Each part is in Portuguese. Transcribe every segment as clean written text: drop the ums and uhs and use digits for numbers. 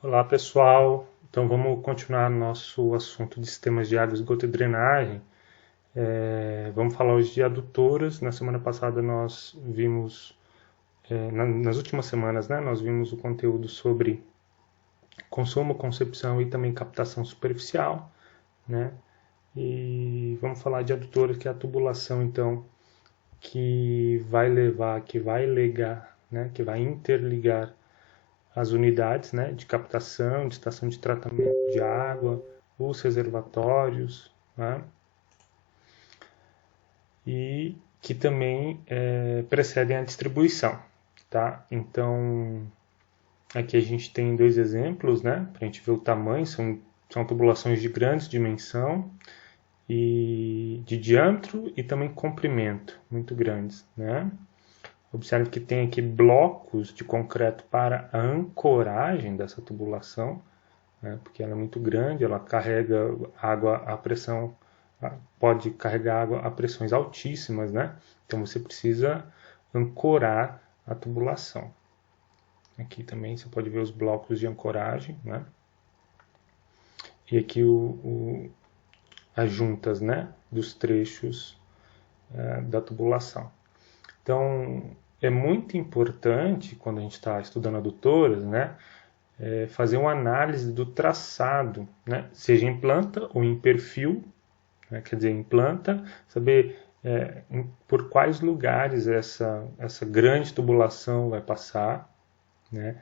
Olá, pessoal. Então vamos continuar nosso assunto de sistemas de água, esgoto e drenagem. Vamos falar hoje de adutoras. Na semana passada nós vimos, nas últimas semanas, né, nós vimos o conteúdo sobre consumo, concepção e também captação superficial, né? E vamos falar de adutoras, que é a tubulação, então, que vai ligar, né, que vai interligar as unidades, né, de captação, de estação de tratamento de água, os reservatórios, né, e que também precedem a distribuição. Tá? Então, aqui a gente tem dois exemplos, né, para a gente ver o tamanho, são tubulações de grande dimensão e de diâmetro e também comprimento, muito grandes. Né? Observe que tem aqui blocos de concreto para a ancoragem dessa tubulação, né, porque ela é muito grande, ela carrega água a pressão, pode carregar água a pressões altíssimas, né? Então você precisa ancorar a tubulação. Aqui também você pode ver os blocos de ancoragem, né? E aqui as juntas, né, dos trechos da tubulação. Então é muito importante quando a gente está estudando adutoras, né, fazer uma análise do traçado, né, seja em planta ou em perfil, né, quer dizer, em planta, saber por quais lugares essa grande tubulação vai passar, né,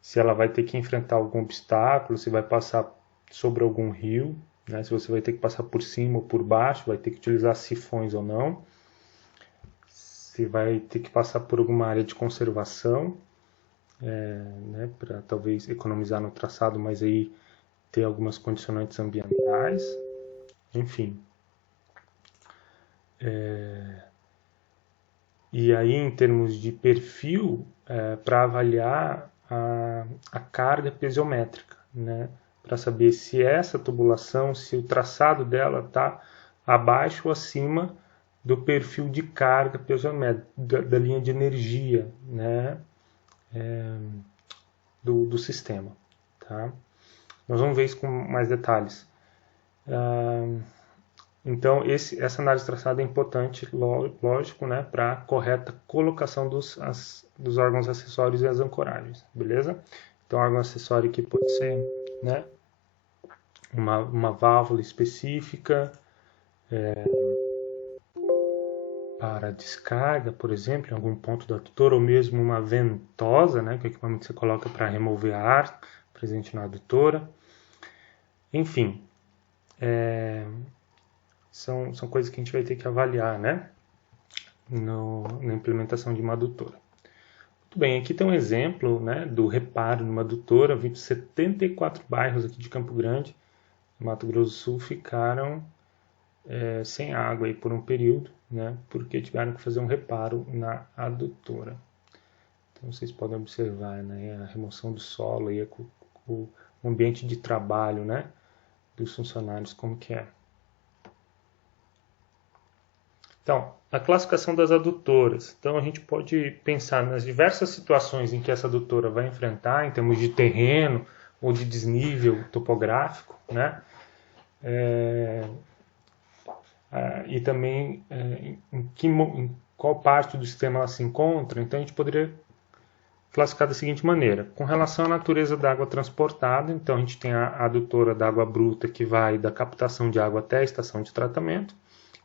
se ela vai ter que enfrentar algum obstáculo, se vai passar sobre algum rio, né, se você vai ter que passar por cima ou por baixo, vai ter que utilizar sifões ou não, se vai ter que passar por alguma área de conservação, né, para talvez economizar no traçado, mas aí ter algumas condicionantes ambientais, enfim. E aí, em termos de perfil, para avaliar a carga piezométrica, né? Para saber se essa tubulação, se o traçado dela está abaixo ou acima do perfil de carga piezométrica, da linha de energia, né? Do sistema. Tá? Nós vamos ver isso com mais detalhes. Então, essa análise traçada é importante, lógico, né, para a correta colocação dos órgãos acessórios e as ancoragens, beleza? Então, órgão acessório aqui pode ser, né, uma válvula específica para descarga, por exemplo, em algum ponto do adutor, ou mesmo uma ventosa, né, que é o equipamento que você coloca para remover ar presente na adutora. Enfim, são coisas que a gente vai ter que avaliar, né, na implementação de uma adutora. Muito bem, aqui tem um exemplo, né, do reparo numa adutora. 74 bairros aqui de Campo Grande, Mato Grosso do Sul, ficaram sem água aí por um período, né, porque tiveram que fazer um reparo na adutora. Então vocês podem observar, né, a remoção do solo e o ambiente de trabalho, né, dos funcionários, como que é. Então, a classificação das adutoras. Então, a gente pode pensar nas diversas situações em que essa adutora vai enfrentar, em termos de terreno ou de desnível topográfico, né? E também em qual parte do sistema ela se encontra. Então, a gente poderia classificar da seguinte maneira. Com relação à natureza da água transportada, então a gente tem a adutora da água bruta, que vai da captação de água até a estação de tratamento.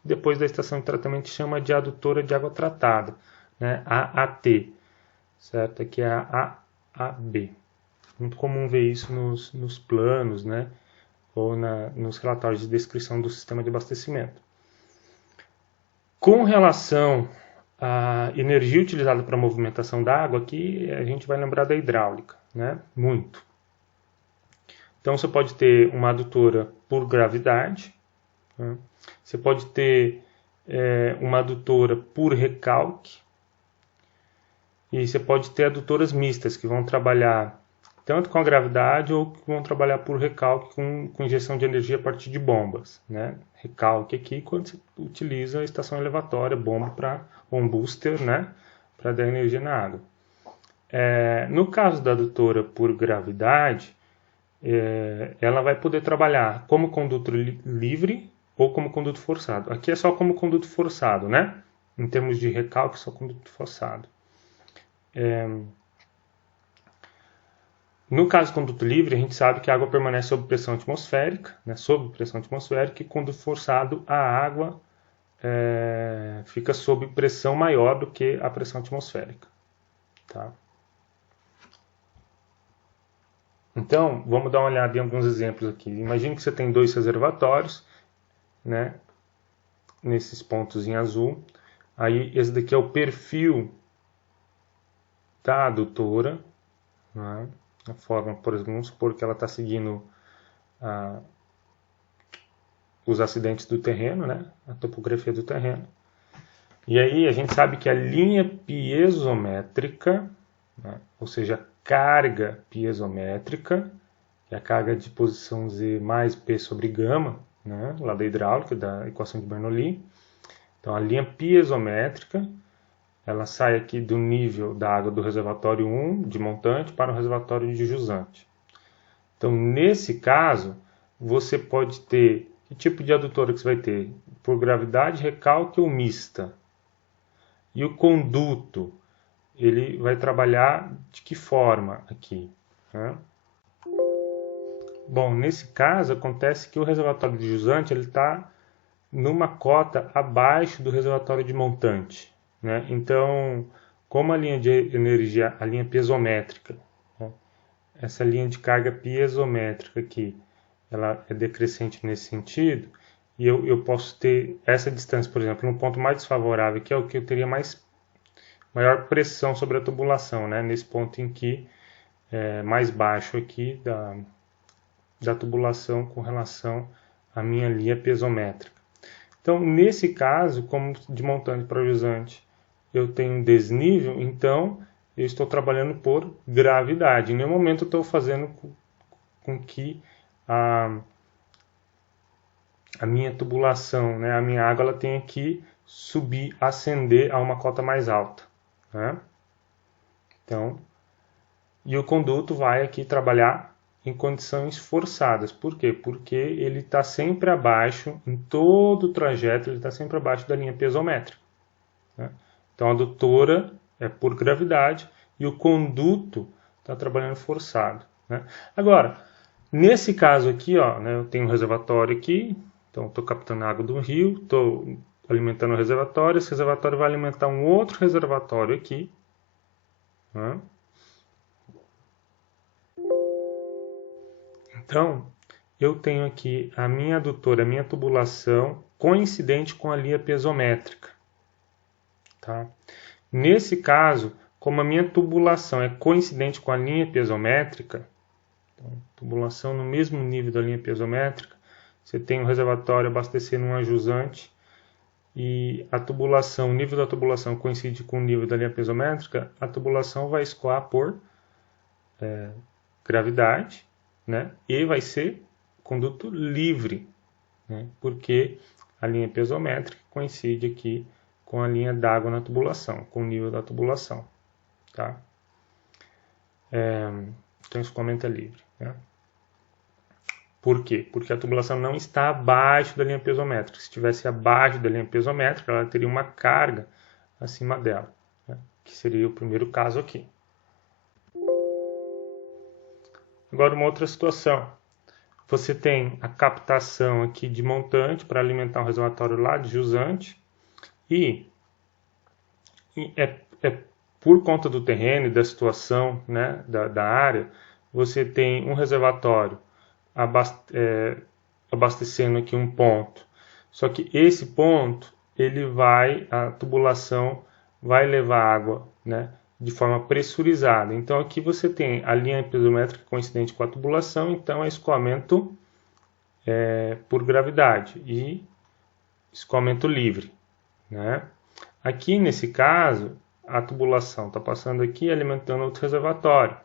Depois da estação de tratamento chama de adutora de água tratada, né? AAT, certo? Aqui é a AAB. Muito comum ver isso nos planos, né? Ou nos relatórios de descrição do sistema de abastecimento. Com relação à energia utilizada para a movimentação da água, aqui a gente vai lembrar da hidráulica, né? Muito. Então você pode ter uma adutora por gravidade, né? Você pode ter uma adutora por recalque, e você pode ter adutoras mistas, que vão trabalhar tanto com a gravidade ou que vão trabalhar por recalque com injeção de energia a partir de bombas. Né? Recalque aqui quando você utiliza a estação elevatória, bomba para um booster, né? Para dar energia na água. No caso da adutora por gravidade, ela vai poder trabalhar como conduto livre ou como conduto forçado. Aqui é só como conduto forçado, né? Em termos de recalque, só conduto forçado. No caso do conduto livre, a gente sabe que a água permanece sob pressão atmosférica, né? Sob pressão atmosférica, e conduto forçado, a água fica sob pressão maior do que a pressão atmosférica. Tá? Então, vamos dar uma olhada em alguns exemplos aqui. Imagine que você tem 2 reservatórios, né, nesses pontos em azul. Aí, esse daqui é o perfil da adutora. Né? A forma, por exemplo, vamos supor que ela está seguindo os acidentes do terreno, né? A topografia do terreno. E aí a gente sabe que a linha piezométrica, né? Ou seja, carga piezométrica, que é a carga de posição Z mais P sobre gama, né? Lá da hidráulica, da equação de Bernoulli. Então a linha piezométrica, ela sai aqui do nível da água do reservatório 1 de montante para o reservatório de jusante. Então nesse caso, você pode ter, que tipo de adutora que você vai ter? Por gravidade, recalque ou mista. E o conduto, ele vai trabalhar de que forma aqui? Né? Bom, nesse caso, acontece que o reservatório de jusante está numa cota abaixo do reservatório de montante. Né? Então, como a linha de energia, a linha piezométrica, né? Essa linha de carga piezométrica aqui, ela é decrescente nesse sentido, e eu posso ter essa distância, por exemplo, no ponto mais desfavorável, que é o que eu teria maior pressão sobre a tubulação, né? Nesse ponto em que é mais baixo aqui da tubulação com relação à minha linha piezométrica. Então, nesse caso, como de montante para jusante, eu tenho um desnível, então eu estou trabalhando por gravidade. Em nenhum momento eu estou fazendo com que a minha tubulação, né, a minha água, ela tenha que subir, ascender a uma cota mais alta. Né? Então, e o conduto vai aqui trabalhar em condições forçadas. Por quê? Porque ele está sempre abaixo, em todo o trajeto, ele está sempre abaixo da linha piezométrica. Né? Então, a adutora é por gravidade e o conduto está trabalhando forçado. Né? Agora, nesse caso aqui, ó, né, eu tenho um reservatório aqui, então estou captando água do rio, estou alimentando o reservatório, esse reservatório vai alimentar um outro reservatório aqui. Né? Então, eu tenho aqui a minha adutora, a minha tubulação, coincidente com a linha piezométrica. Tá? Nesse caso, como a minha tubulação é coincidente com a linha piezométrica, então, tubulação no mesmo nível da linha piezométrica, você tem um reservatório abastecendo um jusante e a tubulação, o nível da tubulação coincide com o nível da linha piezométrica, a tubulação vai escoar por gravidade, né? E vai ser conduto livre, né? Porque a linha piezométrica coincide aqui com a linha d'água na tubulação, com o nível da tubulação. Tá? Então, escoamento é livre. Né? Por quê? Porque a tubulação não está abaixo da linha piezométrica. Se estivesse abaixo da linha piezométrica, ela teria uma carga acima dela, né? Que seria o primeiro caso aqui. Agora, uma outra situação. Você tem a captação aqui de montante para alimentar um reservatório lá de jusante e por conta do terreno e da situação, né, da área, você tem um reservatório abastecendo aqui um ponto. Só que esse ponto, a tubulação vai levar água, né, de forma pressurizada. Então aqui você tem a linha piezométrica coincidente com a tubulação, então é escoamento por gravidade e escoamento livre. Né? Aqui nesse caso, a tubulação está passando aqui alimentando outro reservatório.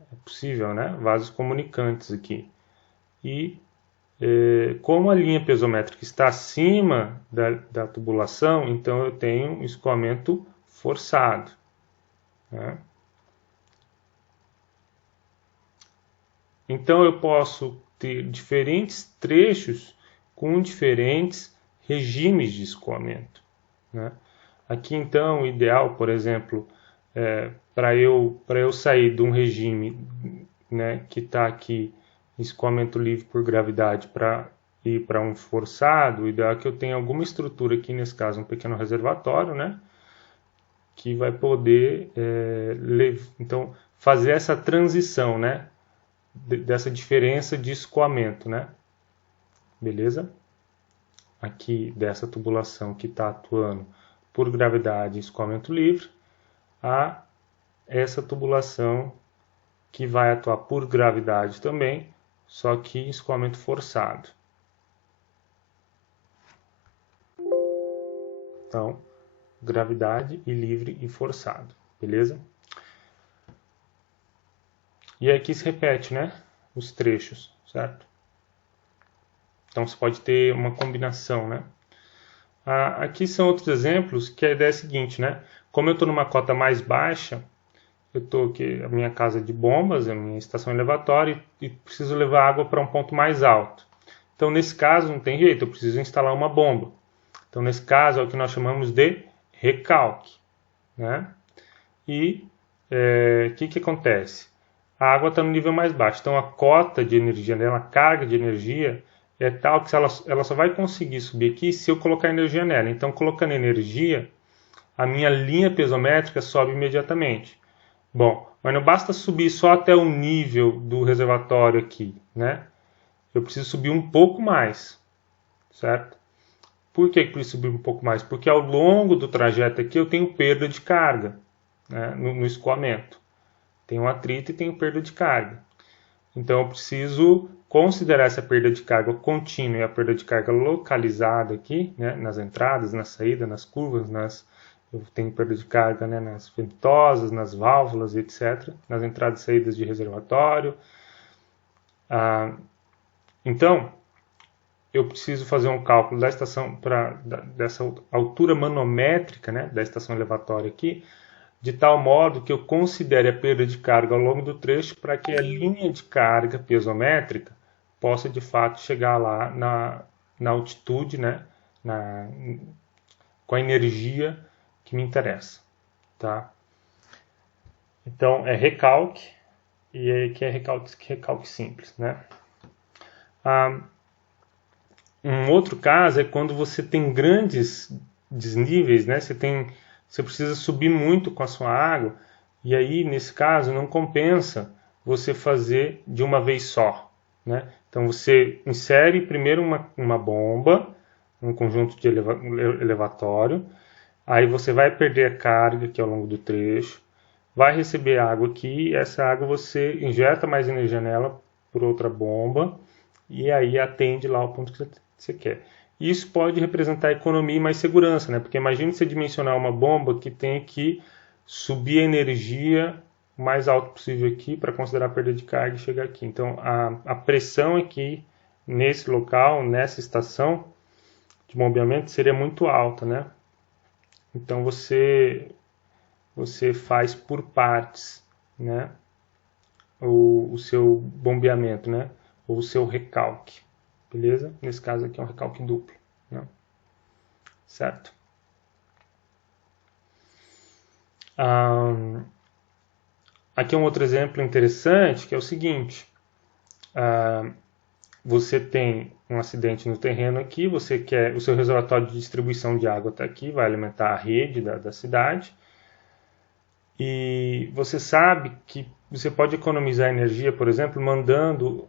É possível, né? Vasos comunicantes aqui. E como a linha piezométrica está acima da tubulação, então eu tenho um escoamento forçado. Né? Então eu posso ter diferentes trechos com diferentes regimes de escoamento, né? Aqui então o ideal, por exemplo, para eu sair de um regime, né, que está aqui, escoamento livre por gravidade, para ir para um forçado, o ideal é que eu tenha alguma estrutura aqui, nesse caso um pequeno reservatório, né, que vai poder então fazer essa transição, né, dessa diferença de escoamento, né, beleza? Aqui dessa tubulação que está atuando por gravidade e escoamento livre, a essa tubulação que vai atuar por gravidade também, só que escoamento forçado. Então, gravidade e livre e forçado, beleza? E aqui se repete, né? Os trechos, certo? Então você pode ter uma combinação, né? Aqui são outros exemplos que a ideia é a seguinte, né? Como eu estou numa cota mais baixa, eu estou aqui, a minha casa de bombas, a minha estação elevatória, e preciso levar água para um ponto mais alto. Então, nesse caso, não tem jeito, eu preciso instalar uma bomba. Então, nesse caso, é o que nós chamamos de recalque, né? E o que acontece? A água está no nível mais baixo, então a cota de energia dela, a carga de energia, é tal que ela só vai conseguir subir aqui se eu colocar energia nela. Então, colocando energia, a minha linha piezométrica sobe imediatamente. Bom, mas não basta subir só até o nível do reservatório aqui, né? Eu preciso subir um pouco mais, certo? Por que preciso subir um pouco mais? Porque ao longo do trajeto aqui eu tenho perda de carga, né, no escoamento. Tenho atrito e tenho perda de carga. Então eu preciso considerar essa perda de carga contínua e a perda de carga localizada aqui, né, nas entradas, na saída, nas curvas, eu tenho perda de carga, né, nas ventosas, nas válvulas, etc., nas entradas e saídas de reservatório. Então, eu preciso fazer um cálculo da estação dessa altura manométrica, né, da estação elevatória aqui, de tal modo que eu considere a perda de carga ao longo do trecho para que a linha de carga piezométrica possa de fato chegar lá na altitude, né, com a energia que me interessa, tá? Então é recalque, e aí que é recalque simples, né? Um outro caso é quando você tem grandes desníveis, né? Você precisa subir muito com a sua água, e aí nesse caso não compensa você fazer de uma vez só, né? Então você insere primeiro uma bomba, um conjunto de elevatório, aí você vai perder a carga aqui ao longo do trecho, vai receber água aqui, e essa água você injeta mais energia nela por outra bomba, e aí atende lá o ponto que você quer. Isso pode representar economia e mais segurança, né? Porque imagine você dimensionar uma bomba que tem que subir a energia o mais alto possível aqui para considerar a perda de carga e chegar aqui. Então, a pressão aqui nesse local, nessa estação de bombeamento seria muito alta, né? Então, você faz por partes, né? O seu bombeamento, né? Ou o seu recalque, beleza? Nesse caso aqui é um recalque duplo, né? Certo? Aqui é um outro exemplo interessante, que é o seguinte. Você tem um acidente no terreno aqui, você quer o seu reservatório de distribuição de água está aqui, vai alimentar a rede da cidade. E você sabe que você pode economizar energia, por exemplo, mandando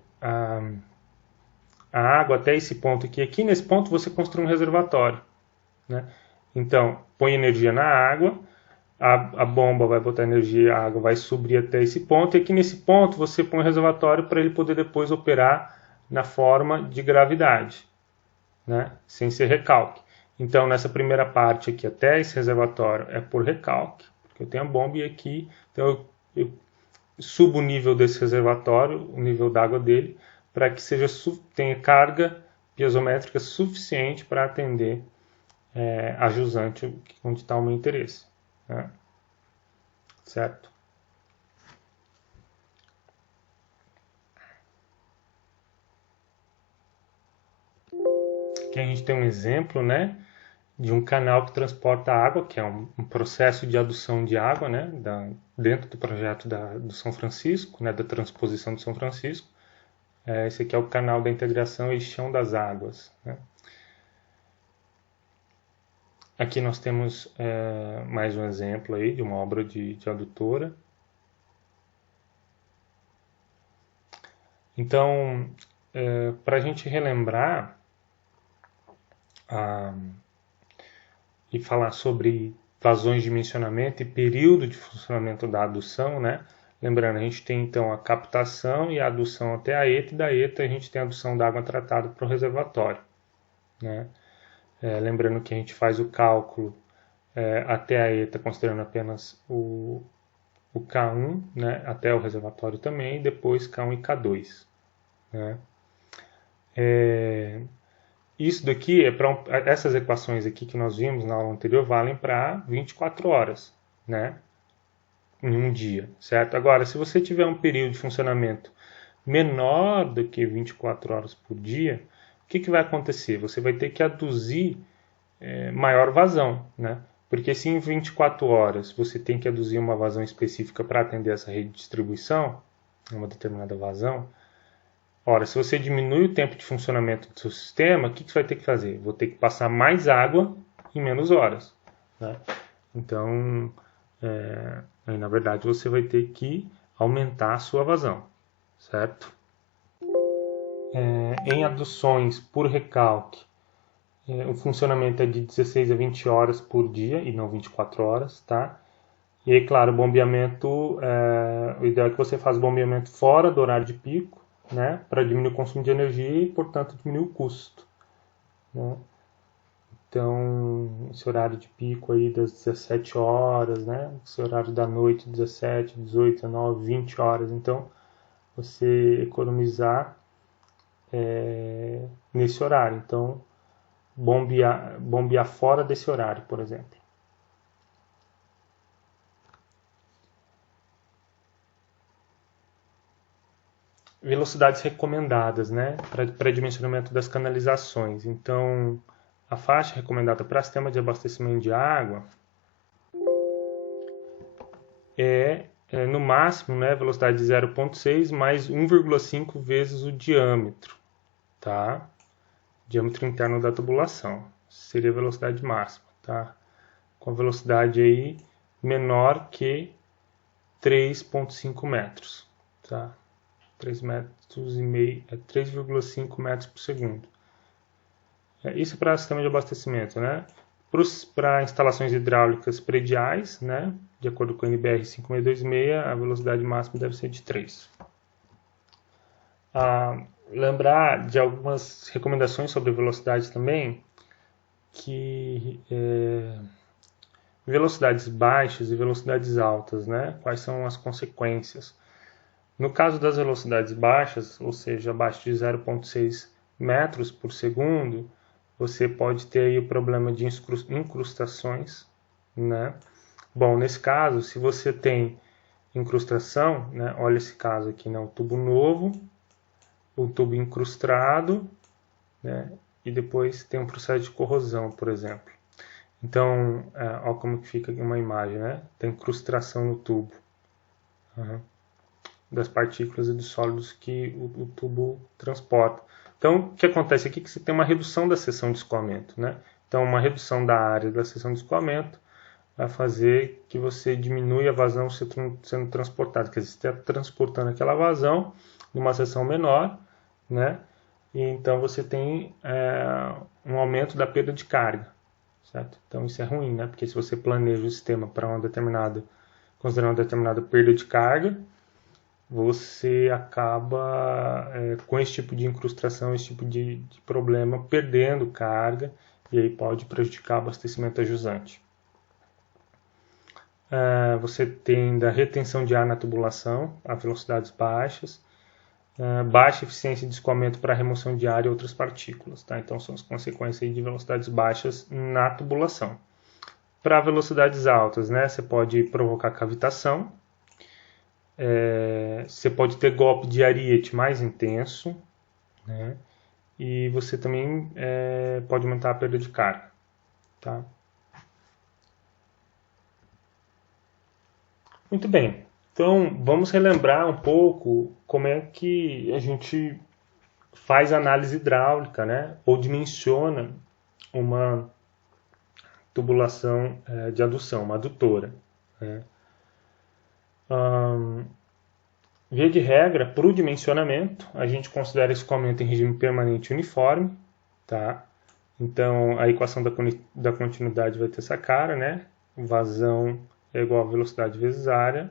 a água até esse ponto aqui. Aqui nesse ponto você construi um reservatório, né? Então, põe energia na água, a bomba vai botar energia, a água vai subir até esse ponto, e aqui nesse ponto você põe um reservatório para ele poder depois operar na forma de gravidade, né? Sem ser recalque. Então, nessa primeira parte aqui até esse reservatório é por recalque, porque eu tenho a bomba e aqui, então eu subo o nível desse reservatório, o nível d'água dele, para que tenha carga piezométrica suficiente para atender a jusante onde está o meu interesse, né? Certo? Aqui a gente tem um exemplo, né, de um canal que transporta água, que é um processo de adução de água, né, dentro do projeto do São Francisco, né, da transposição do São Francisco. Esse aqui é o canal da integração e chão das águas, né. Aqui nós temos mais um exemplo aí de uma obra de adutora. Então, para a gente relembrar e falar sobre vazões de dimensionamento e período de funcionamento da adução, né? Lembrando, a gente tem então a captação e a adução até a ETA, e da ETA a gente tem a adução da água tratada para o reservatório, né? Lembrando que a gente faz o cálculo até a ETA considerando apenas o K1, né? Até o reservatório também, e depois K1 e K2, né? Isso daqui essas equações aqui que nós vimos na aula anterior valem para 24 horas, né? Em um dia, certo? Agora, se você tiver um período de funcionamento menor do que 24 horas por dia, o que vai acontecer? Você vai ter que aduzir maior vazão, né? Porque se em 24 horas você tem que aduzir uma vazão específica para atender essa rede de distribuição, uma determinada vazão, ora, se você diminui o tempo de funcionamento do seu sistema, o que você vai ter que fazer? Vou ter que passar mais água em menos horas, né? Então, aí, na verdade, você vai ter que aumentar a sua vazão, certo? Em aduções por recalque, o funcionamento é de 16 a 20 horas por dia e não 24 horas, tá? E aí, claro, o bombeamento, o ideal é que você faça o bombeamento fora do horário de pico, né? Para diminuir o consumo de energia e, portanto, diminuir o custo, né? Então, esse horário de pico aí das 17 horas, né? Esse horário da noite, 17, 18, 19, 20 horas. Então, você economizar nesse horário. Então, bombear fora desse horário, por exemplo. Velocidades recomendadas, né? Para dimensionamento das canalizações. Então, a faixa recomendada para sistema de abastecimento de água no máximo, né, velocidade de 0,6 mais 1,5 vezes o diâmetro, tá? Diâmetro interno da tubulação. Seria a velocidade máxima, tá? Com a velocidade aí menor que 3,5 metros, tá? 3 metros e meio, 3,5 metros por segundo. Isso para sistema de abastecimento, né? Para instalações hidráulicas prediais, né? De acordo com o NBR 5626, a velocidade máxima deve ser de 3. Lembrar de algumas recomendações sobre velocidade também, que velocidades baixas e velocidades altas, né? Quais são as consequências? No caso das velocidades baixas, ou seja, abaixo de 0,6 metros por segundo, você pode ter aí o problema de incrustações, né? Bom, nesse caso, se você tem incrustação, né? Olha esse caso aqui, né? O tubo novo, o tubo incrustado, né? E depois tem um processo de corrosão, por exemplo. Então, olha como que fica uma imagem, né? Tem incrustação no tubo. Das partículas e dos sólidos que o tubo transporta. Então, o que acontece aqui é que você tem uma redução da seção de escoamento, né? Então, uma redução da área da seção de escoamento vai fazer que você diminua a vazão sendo transportada. Quer dizer, você está transportando aquela vazão numa seção menor, né? E então você tem um aumento da perda de carga, certo? Então, isso é ruim, né? Porque se você planeja o sistema para considerar uma determinada perda de carga, você acaba com esse tipo de incrustação, esse tipo de problema, perdendo carga e aí pode prejudicar o abastecimento a jusante. Você tem da retenção de ar na tubulação a velocidades baixas, baixa eficiência de escoamento para remoção de ar e outras partículas. Tá? Então são as consequências de velocidades baixas na tubulação. Para velocidades altas, né, você pode provocar cavitação, você pode ter golpe de ariete mais intenso, né? e você também pode aumentar a perda de carga. Tá? Muito bem. Então, vamos relembrar um pouco como é que a gente faz análise hidráulica, né? Ou dimensiona uma tubulação de adução, uma adutora. Né? Via de regra, para o dimensionamento, a gente considera escoamento em regime permanente uniforme. Tá? Então, a equação da continuidade vai ter essa cara, né? Vazão é igual a velocidade vezes área,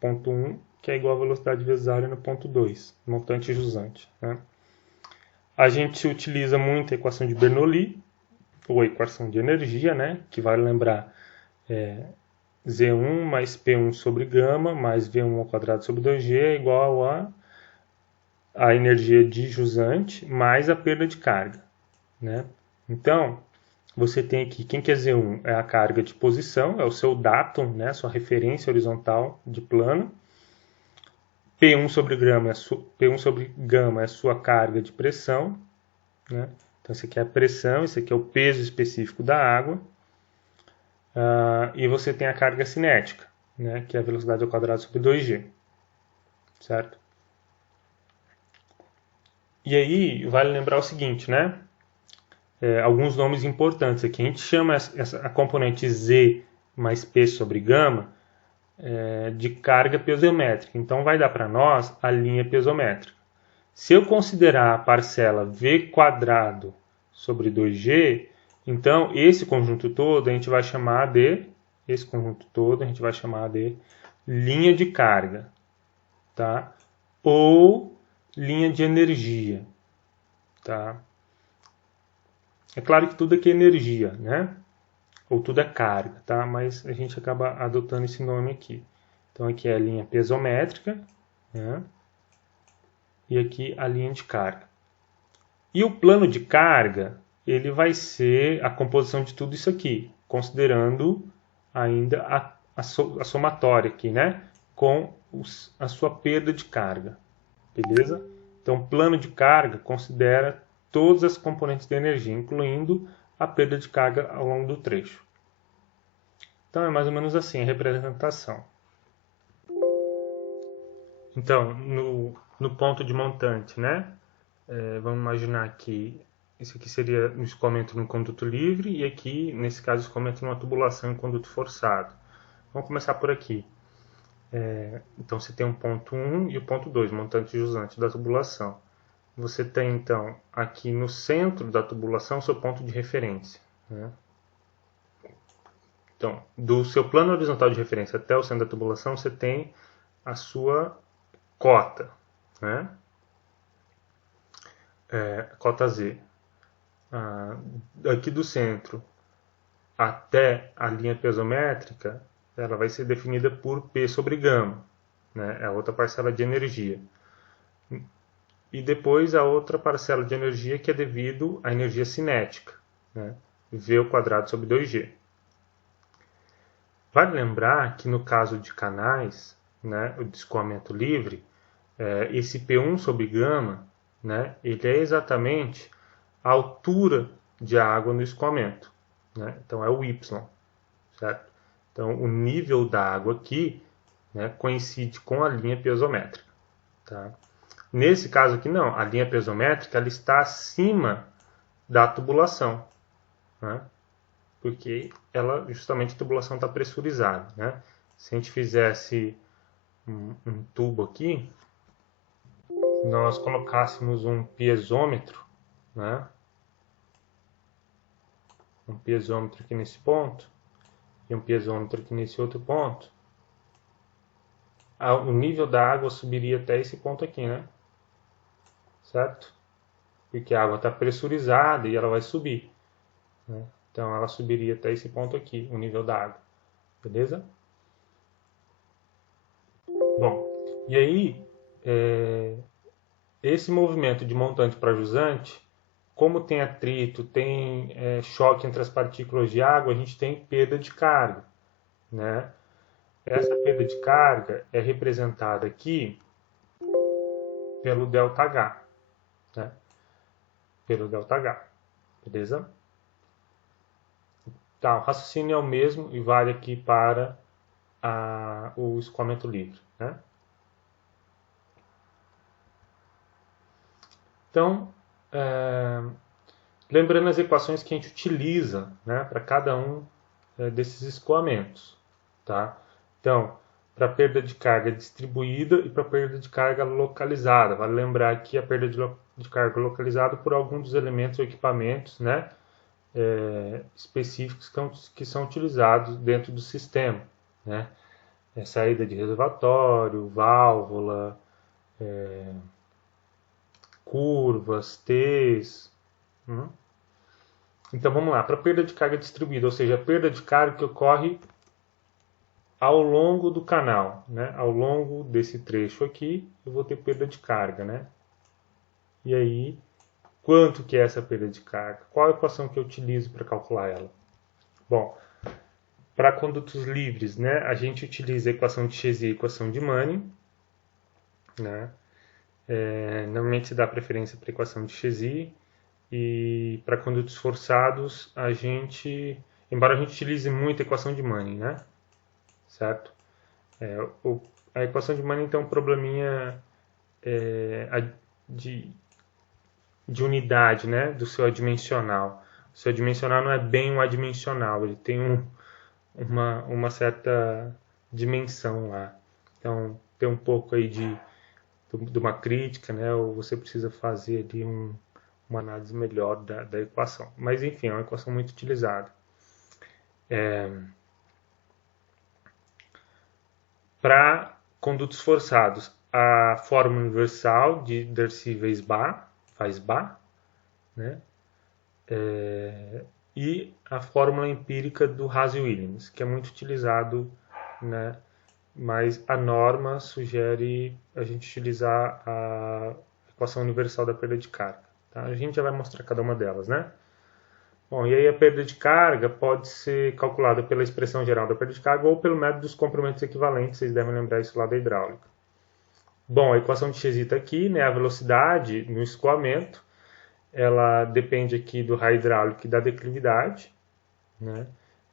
ponto 1, que é igual a velocidade vezes área no ponto 2, montante e jusante. Né? A gente utiliza muito a equação de Bernoulli, ou a equação de energia, né? Que vale lembrar Z1 mais P1 sobre gama mais V1 ao quadrado sobre 2G é igual a energia de jusante mais a perda de carga. Né? Então, você tem aqui, quem quer Z1 é a carga de posição, é o seu datum, né? Sua referência horizontal de plano. P1 sobre gama é a sua carga de pressão. Né? Então, isso aqui é a pressão, isso aqui é o peso específico da água. E você tem a carga cinética, né? Que é a velocidade ao quadrado sobre 2G. Certo? E aí, vale lembrar o seguinte, né? Alguns nomes importantes aqui. A gente chama a componente Z mais P sobre gama de carga pesométrica. Então, vai dar para nós a linha pesométrica. Se eu considerar a parcela V quadrado sobre 2G, então esse conjunto todo a gente vai chamar de linha de carga, tá? Ou linha de energia, tá? É claro que tudo aqui é energia, né? Ou tudo é carga, tá? Mas a gente acaba adotando esse nome aqui. Então aqui é a linha pesométrica, né? E aqui a linha de carga. E o plano de carga, ele vai ser a composição de tudo isso aqui, considerando ainda a somatória aqui, né? Com a sua perda de carga, beleza? Então, plano de carga considera todas as componentes de energia, incluindo a perda de carga ao longo do trecho. Então, é mais ou menos assim a representação. Então, no ponto de montante, né? Vamos imaginar que isso aqui seria um escoamento no conduto livre e aqui, nesse caso, escoamento numa tubulação em conduto forçado. Vamos começar por aqui. Então, você tem o ponto 1 e o ponto 2, montante e jusante da tubulação. Você tem, então, aqui no centro da tubulação, o seu ponto de referência. Né? Então, do seu plano horizontal de referência até o centro da tubulação, você tem a sua cota, né? Cota Z. Aqui do centro até a linha pesométrica, ela vai ser definida por P sobre gama, né? É a outra parcela de energia. E depois a outra parcela de energia que é devido à energia cinética, né? V ao quadrado sobre 2G. Vale lembrar que no caso de canais, né, o de escoamento livre, esse P1 sobre gama, né, ele é exatamente a altura de água no escoamento. Né? Então é o Y. Certo? Então o nível da água aqui, né, coincide com a linha piezométrica. Tá? Nesse caso aqui não, a linha piezométrica ela está acima da tubulação. Né? Porque ela, justamente a tubulação está pressurizada. Né? Se a gente fizesse um tubo aqui, nós colocássemos um piezômetro, né? Um piezômetro aqui nesse ponto e um piezômetro aqui nesse outro ponto, o nível da água subiria até esse ponto aqui, né? Certo? Porque a água está pressurizada e ela vai subir. Né? Então ela subiria até esse ponto aqui, o nível da água. Beleza? Bom, e aí, esse movimento de montante para jusante, como tem atrito, tem choque entre as partículas de água, a gente tem perda de carga. Né? Essa perda de carga é representada aqui pelo ΔH. Né? pelo ΔH, beleza? Tá, o raciocínio é o mesmo e vale aqui para o escoamento livre, né? Então, lembrando as equações que a gente utiliza, né, para cada um desses escoamentos, tá? Então, para perda de carga distribuída e para perda de carga localizada. Vale lembrar que a perda de carga localizada por algum dos elementos ou equipamentos, né, específicos que são utilizados dentro do sistema, né? Saída de reservatório, válvula, curvas, T's. Então vamos lá, para perda de carga distribuída, ou seja, a perda de carga que ocorre ao longo do canal, né? Ao longo desse trecho aqui, eu vou ter perda de carga, né? E aí, quanto que é essa perda de carga? Qual a equação que eu utilizo para calcular ela? Bom, para condutos livres, né, a gente utiliza a equação de Chezy e a equação de Manning, né? Normalmente se dá preferência para a equação de Chezy, e para condutos forçados, embora a gente utilize muito a equação de Manning, né? Certo? A equação de Manning tem um probleminha de unidade, né? Do seu adimensional. O seu adimensional não é bem um adimensional, ele tem uma certa dimensão lá. Então, tem um pouco aí de uma crítica, né? Ou você precisa fazer ali uma análise melhor da equação. Mas, enfim, é uma equação muito utilizada. Para condutos forçados, a fórmula universal de Darcy-Weisbach, né? E a fórmula empírica do Haase-Williams, que é muito utilizado, né? Mas a norma sugere a gente utilizar a equação universal da perda de carga. Tá? A gente já vai mostrar cada uma delas, né? Bom, e aí a perda de carga pode ser calculada pela expressão geral da perda de carga ou pelo método dos comprimentos equivalentes, vocês devem lembrar isso lá da hidráulica. Bom, a equação de Chezy está aqui, né? A velocidade no escoamento, ela depende aqui do raio hidráulico e da declividade, né?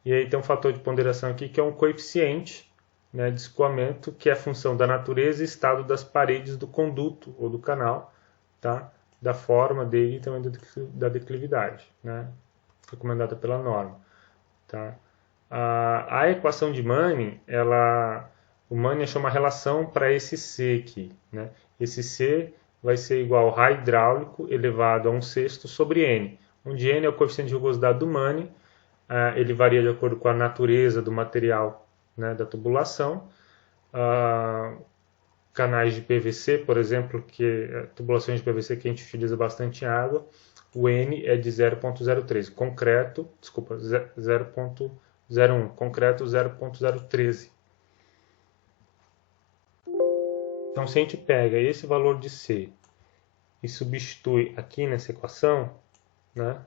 E aí tem um fator de ponderação aqui que é um coeficiente, né, de escoamento, que é a função da natureza e estado das paredes do conduto ou do canal, tá? Da forma dele e também da declividade, né? Recomendada pela norma, tá? A equação de Manning, o Manning achou uma relação para esse C aqui, né? Esse C vai ser igual ao raio hidráulico elevado a 1/6 sobre N, onde N é o coeficiente de rugosidade do Manning, ele varia de acordo com a natureza do material, né, da tubulação. Canais de PVC, por exemplo, tubulações de PVC que a gente utiliza bastante em água, o N é de 0,013, concreto, desculpa, 0,01, concreto 0,013. Então, se a gente pega esse valor de C e substitui aqui nessa equação, né,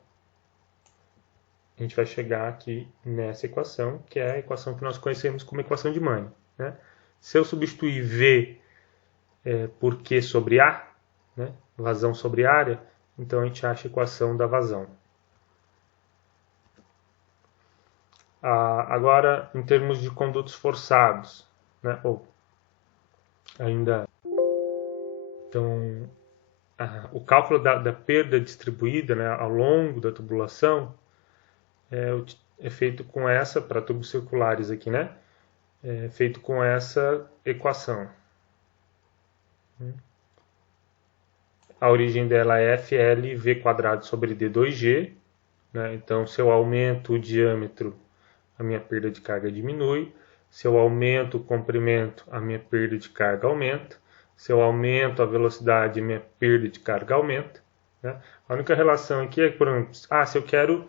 a gente vai chegar aqui nessa equação, que é a equação que nós conhecemos como equação de Manning, né? Se eu substituir V por Q sobre A, né, vazão sobre área, então a gente acha a equação da vazão. Agora, em termos de condutos forçados, né, então, o cálculo da perda distribuída, né, ao longo da tubulação é feito com essa, para tubos circulares aqui, né? É feito com essa equação. A origem dela é FLV² sobre D2G, né? Então, se eu aumento o diâmetro, a minha perda de carga diminui. Se eu aumento o comprimento, a minha perda de carga aumenta. Se eu aumento a velocidade, a minha perda de carga aumenta, né? A única relação aqui é, por exemplo, se eu quero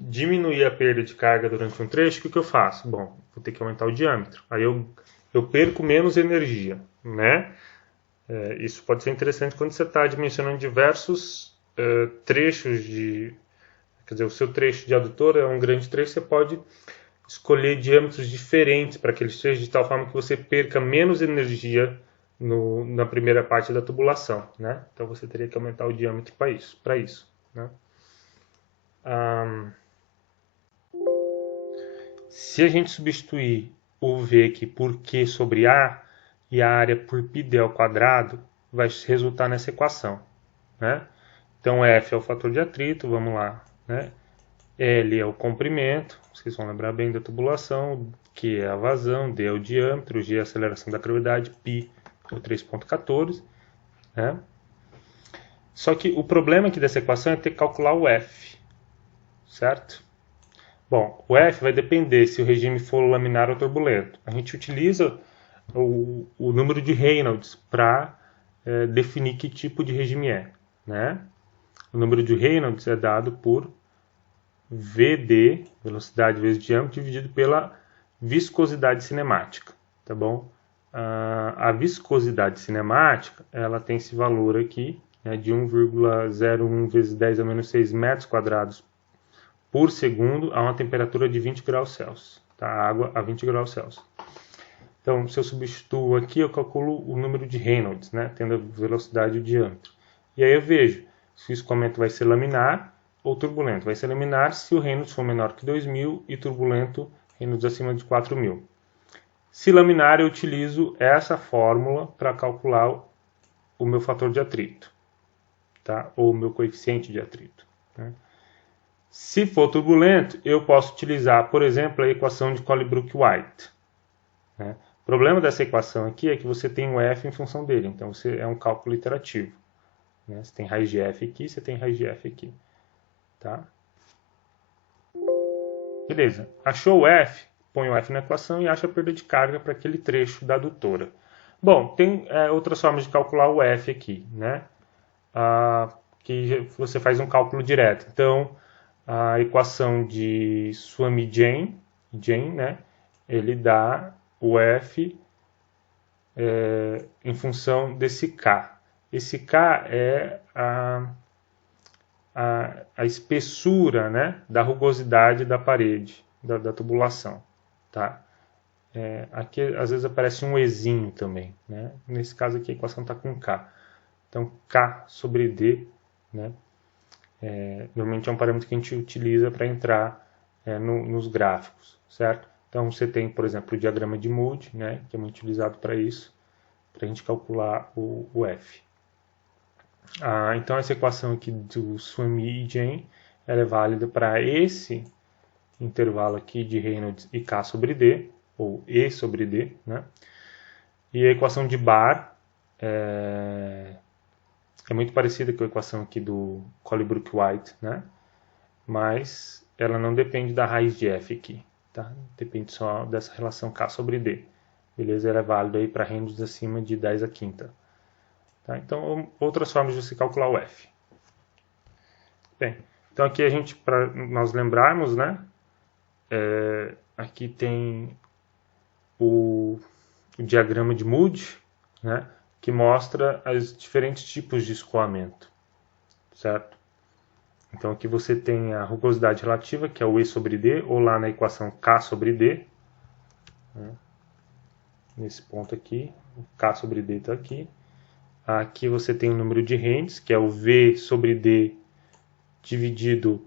diminuir a perda de carga durante um trecho, o que eu faço? Bom, vou ter que aumentar o diâmetro. Aí eu perco menos energia, né? Isso pode ser interessante quando você está dimensionando diversos trechos quer dizer, o seu trecho de adutor é um grande trecho, você pode escolher diâmetros diferentes para aqueles trechos, de tal forma que você perca menos energia na primeira parte da tubulação, né? Então você teria que aumentar o diâmetro para isso. né? Se a gente substituir o V aqui por Q sobre A e a área por πd ao quadrado, vai resultar nessa equação, né? Então F é o fator de atrito, vamos lá, né? L é o comprimento, vocês vão lembrar bem da tubulação, Q é a vazão, D é o diâmetro, G é a aceleração da gravidade, π é o 3,14, né? Só que o problema aqui dessa equação é ter que calcular o F, certo? Bom, o F vai depender se o regime for laminar ou turbulento. A gente utiliza o número de Reynolds para definir que tipo de regime é, né? O número de Reynolds é dado por VD, velocidade vezes diâmetro, dividido pela viscosidade cinemática, tá bom? A viscosidade cinemática, ela tem esse valor aqui, né, de 1,01 vezes 10 a menos 6 metros quadrados por segundo a uma temperatura de 20 graus Celsius, tá? A água a 20 graus Celsius. Então, se eu substituo aqui, eu calculo o número de Reynolds, né, tendo a velocidade e o diâmetro. E aí eu vejo se o escoamento vai ser laminar ou turbulento. Vai ser laminar se o Reynolds for menor que 2.000 e turbulento Reynolds acima de 4.000. Se laminar, eu utilizo essa fórmula para calcular o meu fator de atrito, tá? Ou o meu coeficiente de atrito, né? Se for turbulento, eu posso utilizar, por exemplo, a equação de Colebrook-White, né? O problema dessa equação aqui é que você tem o F em função dele, então é um cálculo iterativo, né? Você tem raiz de F aqui, você tem raiz de F aqui, tá? Beleza, achou o F, põe o F na equação e acha a perda de carga para aquele trecho da adutora. Bom, tem outras formas de calcular o F aqui, né? Que você faz um cálculo direto. Então, a equação de Swamy-Jain, né? Ele dá o F em função desse K. Esse K é a espessura, né, da rugosidade da parede, da tubulação, tá? Aqui às vezes aparece um Ezinho também, né? Nesse caso aqui a equação está com K. Então K sobre D, né? Normalmente é um parâmetro que a gente utiliza para entrar nos gráficos, certo? Então você tem, por exemplo, o diagrama de Moody, né, que é muito utilizado para isso, para a gente calcular o F. Então essa equação aqui do Swamy e Jain, ela é válida para esse intervalo aqui de Reynolds e K sobre D, ou E sobre D, né? E a equação de Barr é muito parecida com a equação aqui do Colebrook-White, né? Mas ela não depende da raiz de F aqui, tá? Depende só dessa relação K sobre D. Beleza? Ela é válida aí para Reynolds acima de 10 a quinta. Tá? Então, outras formas de você calcular o F. Bem, então aqui para nós lembrarmos, né? Aqui tem o diagrama de Moody, né? Que mostra os diferentes tipos de escoamento, certo? Então aqui você tem a rugosidade relativa, que é o E sobre D, ou lá na equação K sobre D, né? Nesse ponto aqui, o K sobre D está aqui. Aqui você tem o número de Reynolds, que é o V sobre D dividido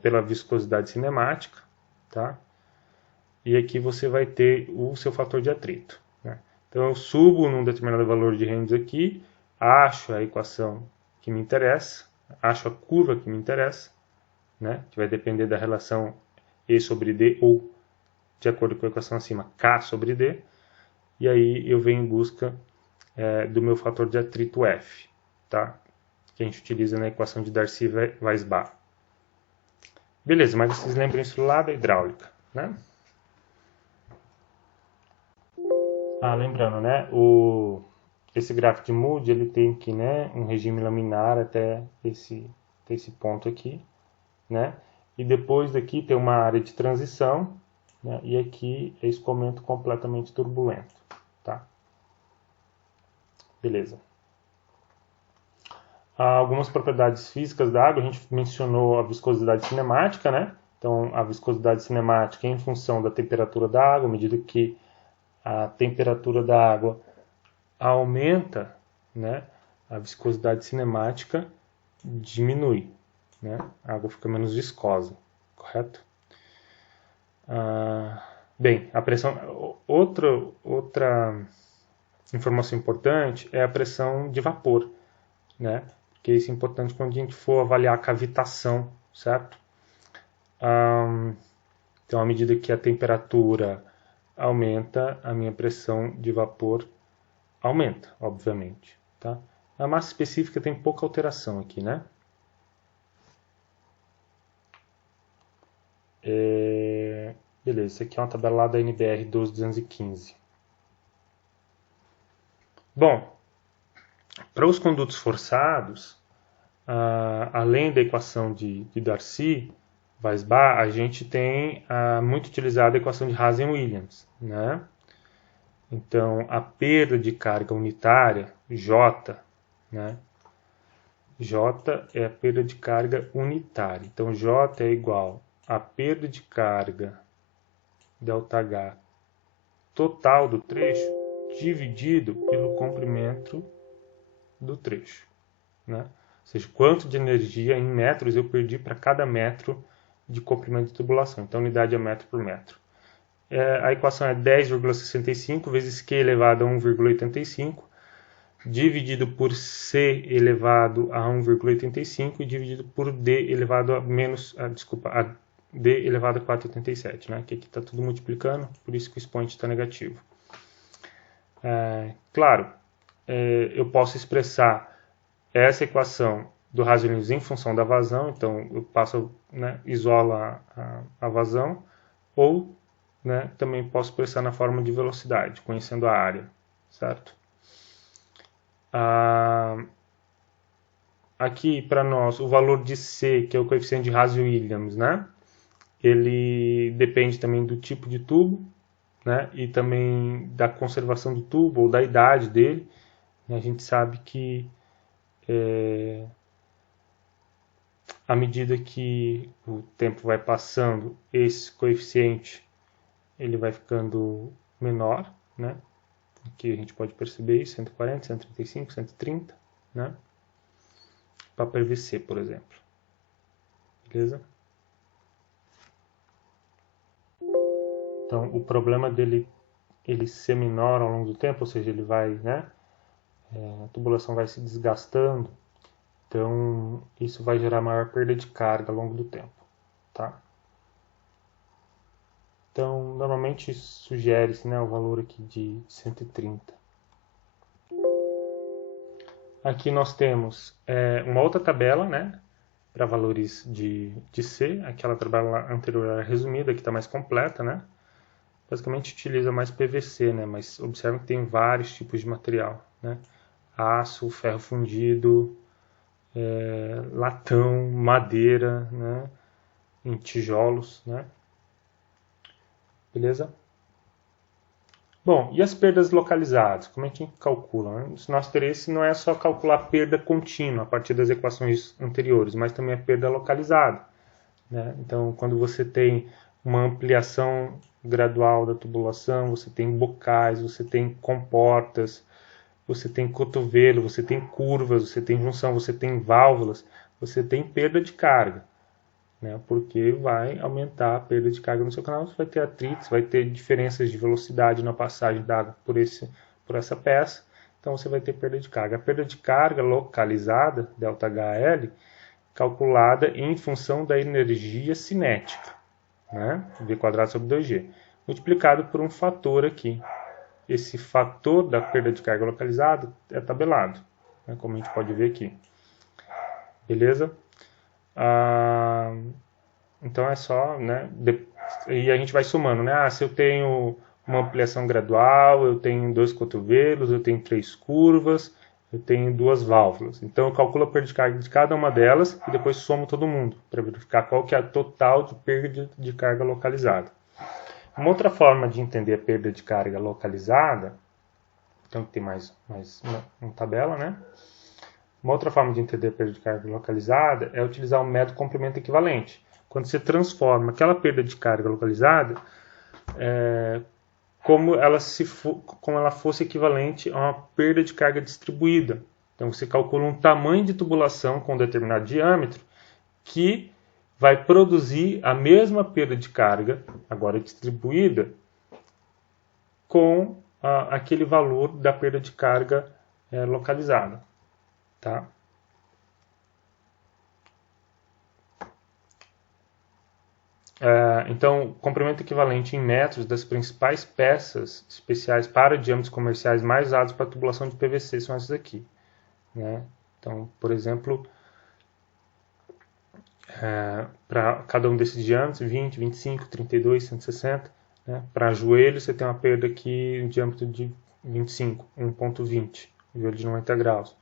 pela viscosidade cinemática, tá? E aqui você vai ter o seu fator de atrito, né? Então eu subo num determinado valor de Reynolds aqui, acho a equação que me interessa, acho a curva que me interessa, né? Que vai depender da relação E sobre D ou, de acordo com a equação acima, K sobre D. E aí eu venho em busca do meu fator de atrito F, tá? Que a gente utiliza na equação de Darcy-Weisbach. Beleza, mas vocês lembram isso lá da hidráulica, né? Lembrando, né? Esse gráfico de Moody, ele tem aqui, né, um regime laminar até esse ponto aqui, né? E depois daqui tem uma área de transição, né? E aqui é escoamento completamente turbulento, tá? Beleza. Algumas propriedades físicas da água, a gente mencionou a viscosidade cinemática, né? Então, a viscosidade cinemática é em função da temperatura da água, à medida que a temperatura da água aumenta, né? A viscosidade cinemática diminui, né? A água fica menos viscosa, correto? Bem, a pressão. Outra informação importante é a pressão de vapor, né? Porque isso é importante quando a gente for avaliar a cavitação, certo? Então, à medida que a temperatura aumenta, a minha pressão de vapor aumenta, obviamente, tá? A massa específica tem pouca alteração aqui, né? Beleza, isso aqui é uma tabela lá da NBR 12215. Bom, para os condutos forçados, além da equação de Darcy, Weisbach, a gente tem muito utilizada a equação de Hazen-Williams, né? Então, a perda de carga unitária, J, né? J é a perda de carga unitária. Então, J é igual a perda de carga ΔH total do trecho dividido pelo comprimento do trecho, né? Ou seja, quanto de energia em metros eu perdi para cada metro de comprimento de tubulação. Então, unidade é metro por metro. A equação é 10,65 vezes Q elevado a 1,85 dividido por C elevado a 1,85 e dividido por D elevado a D elevado a 4,87, né? Que aqui está tudo multiplicando, por isso que o expoente está negativo. Claro, eu posso expressar essa equação do Hazen-Williams em função da vazão, então eu passo, né, isolo a vazão, ou, né, também posso expressar na forma de velocidade, conhecendo a área, certo? Aqui para nós o valor de C, que é o coeficiente de Hazen-Williams, né? Ele depende também do tipo de tubo, né? E também da conservação do tubo ou da idade dele. A gente sabe que à medida que o tempo vai passando, esse coeficiente ele vai ficando menor, né? Aqui a gente pode perceber isso, 140, 135, 130, né? Para PVC, por exemplo. Beleza? Então, o problema dele ele ser menor ao longo do tempo, ou seja, ele vai, né? A tubulação vai se desgastando, então isso vai gerar maior perda de carga ao longo do tempo, tá? Então, normalmente sugere-se, né, o valor aqui de 130. Aqui nós temos uma outra tabela, né, para valores de C. Aquela tabela anterior era resumida, aqui está mais completa, né? Basicamente utiliza mais PVC, né? Mas observa que tem vários tipos de material, né? Aço, ferro fundido, latão, madeira, né? Em tijolos, né? Beleza? Bom, e as perdas localizadas? Como é que a gente calcula? Né? O nosso interesse não é só calcular a perda contínua a partir das equações anteriores, mas também a perda localizada, né? Então, quando você tem uma ampliação gradual da tubulação, você tem bocais, você tem comportas, você tem cotovelo, você tem curvas, você tem junção, você tem válvulas, você tem perda de carga, né? Porque vai aumentar a perda de carga no seu canal, você vai ter atritos, vai ter diferenças de velocidade na passagem da água por essa peça, então você vai ter perda de carga. A perda de carga localizada, ΔHL, calculada em função da energia cinética, né? V² sobre 2G, multiplicado por um fator aqui. Esse fator da perda de carga localizada é tabelado, né? Como a gente pode ver aqui. Beleza? Então é só, né? E a gente vai somando, né? Se eu tenho uma ampliação gradual, eu tenho 2 cotovelos, eu tenho 3 curvas, eu tenho 2 válvulas. Então eu calculo a perda de carga de cada uma delas e depois somo todo mundo para verificar qual que é a total de perda de carga localizada. Uma outra forma de entender a perda de carga localizada, então tem mais uma tabela, né? Uma outra forma de entender a perda de carga localizada é utilizar o método complemento equivalente. Quando você transforma aquela perda de carga localizada como ela fosse equivalente a uma perda de carga distribuída. Então você calcula um tamanho de tubulação com um determinado diâmetro que vai produzir a mesma perda de carga, agora distribuída, com aquele valor da perda de carga localizada. Tá? Então, comprimento equivalente em metros das principais peças especiais para diâmetros comerciais mais usados para tubulação de PVC são essas aqui. Né? Então, por exemplo, para cada um desses diâmetros, 20, 25, 32, 160. Né? Para joelho, você tem uma perda aqui em diâmetro de 25, 1.20, joelho de 90 graus.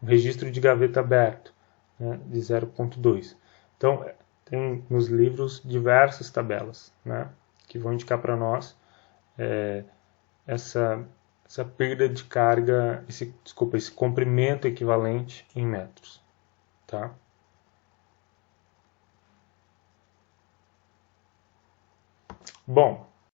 Um registro de gaveta aberto, né, de 0.2. Então, tem nos livros diversas tabelas, né, que vão indicar para nós essa perda de carga, esse comprimento equivalente em metros. Tá? Bom,